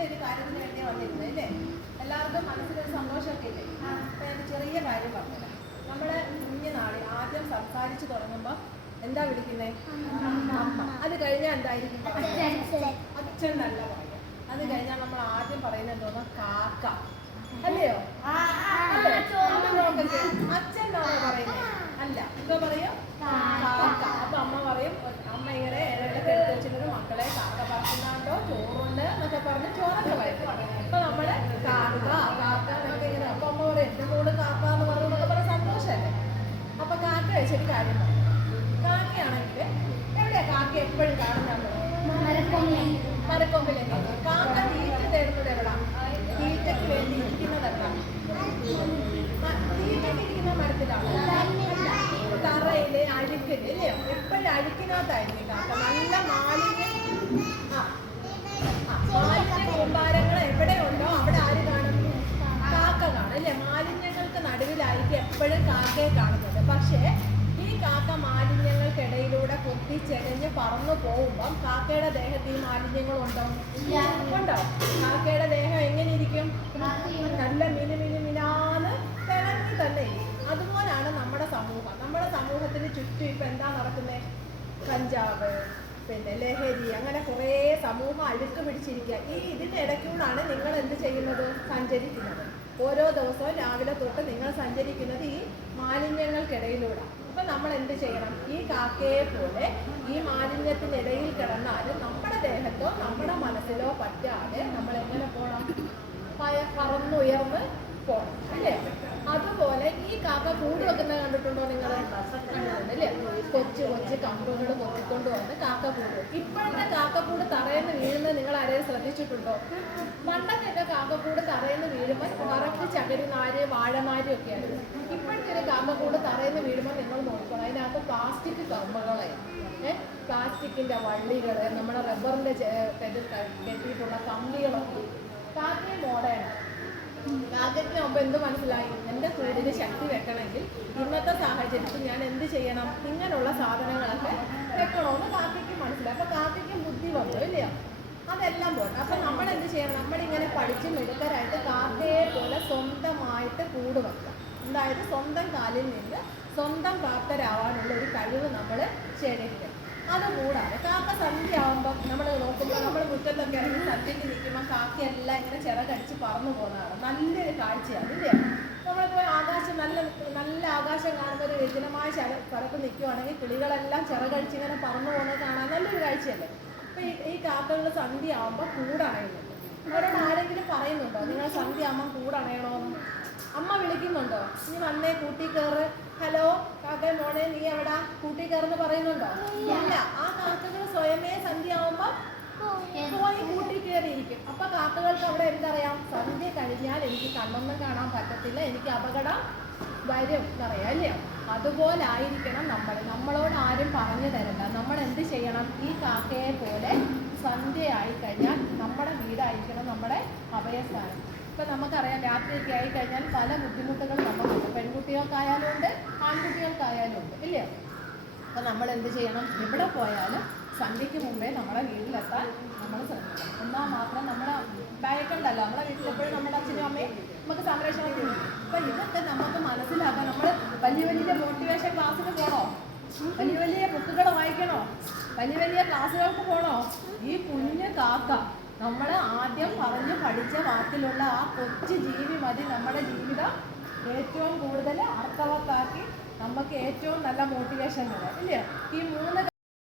നല്ലൊരു കാര്യത്തിന് വേണ്ടി വന്നിരുന്നത് അല്ലേ? എല്ലാവർക്കും മനസ്സിലൊരു സന്തോഷമൊക്കെ ഇല്ലേ? അപ്പം ഞാൻ ചെറിയ കാര്യം പറഞ്ഞുതരാം. നമ്മുടെ കുഞ്ഞുനാളിൽ ആദ്യം സംസാരിച്ച് തുടങ്ങുമ്പോൾ എന്താ വിളിക്കുന്നത്? അമ്മ. അത് കഴിഞ്ഞാൽ എന്തായിരിക്കും? അച്ഛൻ നല്ല പറയും. അത് കഴിഞ്ഞാൽ നമ്മൾ ആദ്യം പറയുന്നത് എന്തോന്നാ? കാക്ക. അല്ലയോ? അച്ഛനാണോ പറയുന്നത്? അല്ല. എന്തോ പറയും? കാക്ക. അപ്പൊ അമ്മ പറയും, അമ്മ ഇങ്ങനെ ഇലയിലൊക്കെ എടുത്ത് വെച്ചിട്ട് മക്കളെ കാക്ക പറക്കുന്നുണ്ടോ, ചോറുണ്ട് എന്നൊക്കെ പറഞ്ഞ് ചോറൊക്കെ വരും. അപ്പൊ നമ്മള് കാക്ക കാക്ക എന്നൊക്കെ ഇങ്ങനെ. അപ്പൊ അമ്മ പറയും എന്റെ മോള് കാക്ക എന്ന് പറയുന്നൊക്കെ പറഞ്ഞ സന്തോഷമല്ലേ? അപ്പൊ കാക്ക ശരി കാര്യം പറയും. കാക്കയാണെങ്കിൽ എവിടെയാ കാക്ക എപ്പോഴും കാണുന്നത്? മരക്കൊമ്പിലേക്ക്. കാക്ക തീറ്റ തരുന്നത് എവിടാ? തീറ്റയ്ക്ക് വേണ്ടി ഇരിക്കുന്നത് എവിടാ? തീറ്റയ്ക്ക് ഇരിക്കുന്ന മരത്തിലാണ്. തറയില് അഴുക്കില് അല്ലയോ? എപ്പോഴും അഴുക്കിനകത്തായിരിക്കും കാക്ക. നല്ല മാലിന്യ കൂമ്പാരങ്ങൾ എവിടെയുണ്ടോ അവിടെ ആര് കാണും? കാക്ക കാണും അല്ലേ? മാലിന്യങ്ങൾക്ക് നടുവിലായിരിക്കും എപ്പോഴും കാക്കയെ കാണുന്നത്. പക്ഷേ ഈ കാക്ക മാലിന്യങ്ങൾക്കിടയിലൂടെ കുത്തിച്ചെകഞ്ഞ് പറന്നു പോകുമ്പം കാക്കയുടെ ദേഹത്ത് ഈ മാലിന്യങ്ങളുണ്ടോ? ഉണ്ടോ? കാക്കയുടെ ദേഹം എങ്ങനെ ഇരിക്കും? നല്ല മിനുമിനാന്ന് തിളങ്ങി തന്നെ ഇരിക്കും. അതുപോലാണ് നമ്മുടെ സമൂഹം. നമ്മുടെ സമൂഹത്തിന് ചുറ്റും ഇപ്പം എന്താ നടക്കുന്നത്? കഞ്ചാവ്, പിന്നെ ലഹരി, അങ്ങനെ കുറേ സമൂഹം അഴുക്ക് പിടിച്ചിരിക്കുക. ഇതിൻ്റെ ഇടയ്ക്കൂടാണ് നിങ്ങൾ എന്ത് ചെയ്യുന്നത്? സഞ്ചരിക്കുന്നത്. ഓരോ ദിവസവും രാവിലെ തൊട്ട് നിങ്ങൾ സഞ്ചരിക്കുന്നത് ഈ മാലിന്യങ്ങൾക്കിടയിലൂടെ. അപ്പം നമ്മൾ എന്ത് ചെയ്യണം? ഈ കാക്കയെ പോലെ ഈ മാലിന്യത്തിനിടയിൽ കിടന്നാലും നമ്മുടെ ദേഹത്തോ നമ്മുടെ മനസ്സിലോ പറ്റാതെ നമ്മൾ എങ്ങനെ പോകണം? പറന്നുയർന്ന് പോകണം അല്ലേ? അതുപോലെ ഈ കാക്ക കൂട് വെക്കുന്നത് കണ്ടിട്ടുണ്ടോ നിങ്ങൾ? അല്ലേ? കൊച്ചു കൊച്ചു കമ്പുകൾ കൊത്തിക്കൊണ്ട് വന്ന് കാക്കക്കൂട്. ഇപ്പോഴത്തെ കാക്കക്കൂട് തറയെന്ന് വീഴുന്നത് നിങ്ങൾ ആരെയും ശ്രദ്ധിച്ചിട്ടുണ്ടോ? പണ്ടത്തെയൊക്കെ കാക്കക്കൂട് തറയെന്ന് വീഴുമ്പോൾ കറക്റ്റ് ചകരിനാര് വാഴനാരും ഒക്കെ ആയിരുന്നു. ഇപ്പോഴത്തെ ഒരു കാക്കക്കൂട് തറയെന്ന് വീഴുമ്പോൾ നിങ്ങൾ നോക്കണം, അതിനകത്ത് പ്ലാസ്റ്റിക് കമ്പുകളായിരുന്നു. പ്ലാസ്റ്റിക്കിൻ്റെ വള്ളികൾ, നമ്മുടെ റബ്ബറിൻ്റെ കെട്ടിയിട്ടുള്ള കമ്പികളൊക്കെ. കാക്കയെ മോഡേണാണ്. കാക്കയ്ക്ക് മുമ്പ് എന്ത് മനസ്സിലായി? എൻ്റെ കൂടിന് ശക്തി വെക്കണമെങ്കിൽ ഇന്നത്തെ സാഹചര്യത്തിൽ ഞാൻ എന്ത് ചെയ്യണം? ഇങ്ങനെയുള്ള സാധനങ്ങളൊക്കെ വെക്കണമെന്ന് കാക്കയ്ക്ക് മനസ്സിലായി. അപ്പോൾ കാക്കയ്ക്ക് ബുദ്ധി വന്നു ഇല്ലയോ? അതെല്ലാം പോട്ടെ. അപ്പം നമ്മൾ എന്ത് ചെയ്യണം? നമ്മളിങ്ങനെ പഠിച്ച് മിടുക്കരായിട്ട് കാക്കയെ പോലെ സ്വന്തമായിട്ട് കൂട് വെക്കാം. അതായത് സ്വന്തം കാലിൽ നിന്ന് സ്വന്തം പ്രാപ്തരാവാനുള്ള ഒരു കഴിവ് നമ്മൾ ശേഖരിക്കണം. അതുകൂടാതെ കാക്ക സന്ധ്യ ആകുമ്പം നമ്മൾ നോക്കുമ്പോൾ നമ്മൾ മുറ്റത്തൊക്കെ ഇറങ്ങി സന്ധ്യയ്ക്ക് നിൽക്കുമ്പോൾ കാക്കയെല്ലാം ഇങ്ങനെ ചിറകടിച്ച് പറന്നു പോകുന്നതാണ്. നല്ലൊരു കാഴ്ചയാണ് ഇല്ലേ? നമ്മളിപ്പോൾ ആകാശം നല്ല ആകാശം കാണുന്ന ഒരു വിജനമായ സ്ഥലത്ത് നിൽക്കുവാണെങ്കിൽ കിളികളെല്ലാം ചിറകടിച്ച് ഇങ്ങനെ പറന്നു പോകുന്നത് കാണാൻ നല്ലൊരു കാഴ്ചയല്ലേ? അപ്പോൾ ഈ കാക്കകൾ സന്ധ്യ ആകുമ്പോൾ കൂടണയുന്നുണ്ട്. അവരോട് ആരെങ്കിലും പറയുന്നുണ്ടോ നിങ്ങൾ സന്ധ്യ ആകുമ്പോൾ കൂടണയണോന്ന്? അമ്മ വിളിക്കുന്നുണ്ടോ? ഇനി വന്നേ കൂട്ടി കയറ്, ഹലോ കാക്ക മോനെ നീ എവിടാ, കൂട്ടി കയറെന്ന് പറയുന്നുണ്ടോ? ഇല്ല. ആ കാക്കകൾ സ്വയമേ സന്ധ്യ ആവുമ്പോൾ പോയി കൂട്ടി കയറിയിരിക്കും. അപ്പൊ കാക്കകൾക്ക് അവിടെ എന്തറിയാം? സന്ധ്യ കഴിഞ്ഞാൽ എനിക്ക് കണ്ണൊന്നും കാണാൻ പറ്റത്തില്ല, എനിക്ക് അപകടം വരും എന്നറിയാം അല്ലയോ? അതുപോലായിരിക്കണം നമ്മളോട് ആരും പറഞ്ഞു തരണ്ട. നമ്മൾ എന്ത് ചെയ്യണം? ഈ കാക്കയെ പോലെ സന്ധ്യയായി കഴിഞ്ഞാൽ നമ്മുടെ വീടായിരിക്കണം നമ്മുടെ അഭയസ്ഥാനം. ഇപ്പം നമുക്കറിയാം രാത്രിയൊക്കെ ആയിക്കഴിഞ്ഞാൽ പല ബുദ്ധിമുട്ടുകൾ നമുക്കുണ്ട്. പെൺകുട്ടികൾക്കായാലും ഉണ്ട്, ആൺകുട്ടികൾക്കായാലും ഉണ്ട് ഇല്ലേ? അപ്പം നമ്മൾ എന്ത് ചെയ്യണം? എവിടെ പോയാലും സന്ധ്യയ്ക്ക് മുമ്പേ നമ്മുടെ വീട്ടിലെത്താൻ നമ്മൾ ശ്രമിക്കണം. എന്നാൽ മാത്രം നമ്മുടെ ഭയക്കണ്ടല്ലോ. നമ്മുടെ വീട്ടിലെപ്പോഴും നമ്മുടെ അച്ഛനും അമ്മയും നമുക്ക് സംരക്ഷണം ചെയ്യും. അപ്പം ഇതൊക്കെ നമുക്ക് മനസ്സിലാക്കാൻ നമ്മൾ വലിയ വലിയ മോട്ടിവേഷൻ ക്ലാസ്സിന് പോകണോ? വലിയ വലിയ ബുക്കുകൾ വായിക്കണോ? വലിയ വലിയ ക്ലാസ്സുകൾക്ക് പോകണോ? ഈ കുഞ്ഞ് കാക്ക നമ്മൾ ആദ്യം പറഞ്ഞ് പഠിച്ച വാക്കിലുള്ള ആ കൊച്ചു ജീവി മതി നമ്മുടെ ജീവിതം ഏറ്റവും കൂടുതൽ അർത്ഥവത്താക്കി നമുക്ക് ഏറ്റവും നല്ല മോട്ടിവേഷൻ വരാം ഇല്ലയോ? ഈ 3